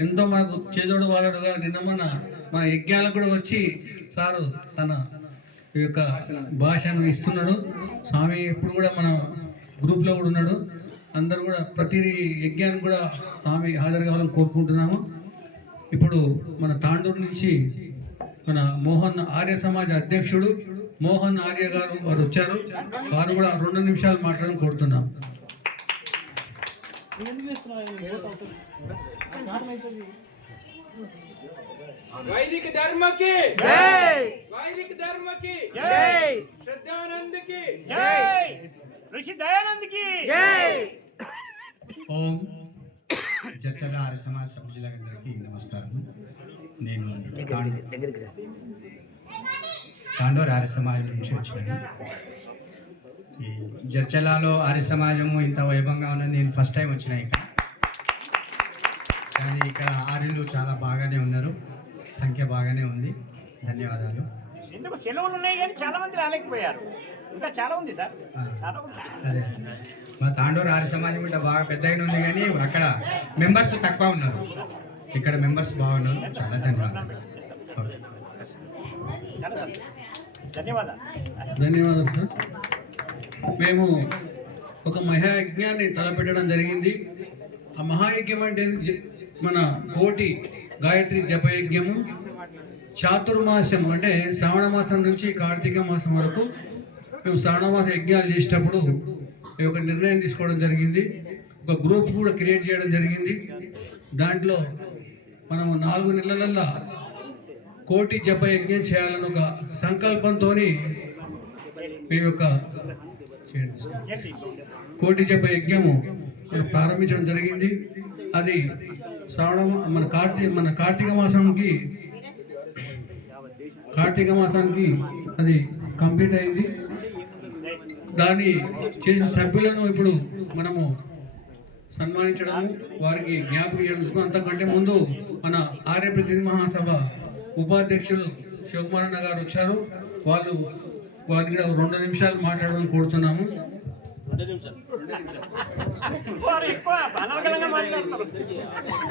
ఎంతో మనకు చేదోడు వాదడుగా నిన్న మన మన యజ్ఞాలకు కూడా వచ్చి సారు తన ఈ యొక్క భాషను ఇస్తున్నాడు. స్వామి ఎప్పుడు కూడా మన గ్రూప్లో కూడా ఉన్నాడు. అందరూ కూడా ప్రతి యజ్ఞానికి కూడా స్వామి హాజరు కావాలని కోరుకుంటున్నాము. ఇప్పుడు మన తాండూరు నుంచి మన మోహన్ ఆర్య సమాజ అధ్యక్షుడు మోహన్ ఆర్య గారు వారు వచ్చారు. వారు కూడా రెండు నిమిషాలు మాట్లాడడం కోరుతున్నాం వైదిక ధర్మకి! జై! వైదిక ధర్మకి! జై! శ్రద్ధానందకి! జై! ఋషి దయానందకి! జై! ఓం చర్చగా ఆర్య సమాజ సభ్యులందరికీ నమస్కారం. నేను తాండూరు ఆర్య సమాజం నుంచి వచ్చాను ఈ జర్చలాలో ఆర్య సమాజము ఇంత వైభవంగా ఉన్నది. నేను ఫస్ట్ టైం వచ్చిన ఇక్కడ. కానీ ఇక్కడ ఆర్యులు చాలా బాగానే ఉన్నారు. సంఖ్య బాగానే ఉంది. ధన్యవాదాలు. ఎందుకు సెలవులు ఉన్నాయి కానీ చాలా మంది రాలేకపోయారు. ఇంకా చాలా ఉంది సార్. అదే మా తాండూరు ఆర్య సమాజం కూడా బాగా పెద్దగానే ఉంది కానీ అక్కడ మెంబర్స్ తక్కువ ఉన్నారు. ఇక్కడ మెంబర్స్ బాగున్నారు. చాలా ధన్యవాదాలు. ధన్యవాదాలు. ధన్యవాదాలు సార్ మేము ఒక మహాయజ్ఞాన్ని తలపెట్టడం జరిగింది. ఆ మహాయజ్ఞం అంటే మన కోటి గాయత్రి జపయజ్ఞము చాతుర్మాసం అంటే శ్రావణ మాసం నుంచి కార్తీక మాసం వరకు మేము శ్రావణ మాస యజ్ఞాలు చేసేటప్పుడు ఈ ఒక నిర్ణయం తీసుకోవడం జరిగింది. ఒక గ్రూప్ కూడా క్రియేట్ చేయడం జరిగింది. దాంట్లో మనం నాలుగు నెలలల్లో కోటి జప యజ్ఞం చేయాలని ఒక సంకల్పంతో మేము యొక్క కోటి జప యజ్ఞము మనం ప్రారంభించడం జరిగింది. అది శ్రావణ మన కార్తీ మన కార్తీక మాసానికి కార్తీక మాసానికి అది కంప్లీట్ అయింది. దాన్ని చేసిన సభ్యులను ఇప్పుడు మనము సన్మానించడము వారికి జ్ఞాపకం చేయడం అంతకంటే ముందు మన ఆర్య ప్రతినిధి మహాసభ ఉపాధ్యక్షులు శివకుమారన్న గారు వచ్చారు. వాళ్ళు వారికి రెండు నిమిషాలు మాట్లాడడం కోరుతున్నాము. మాట్లాడతారు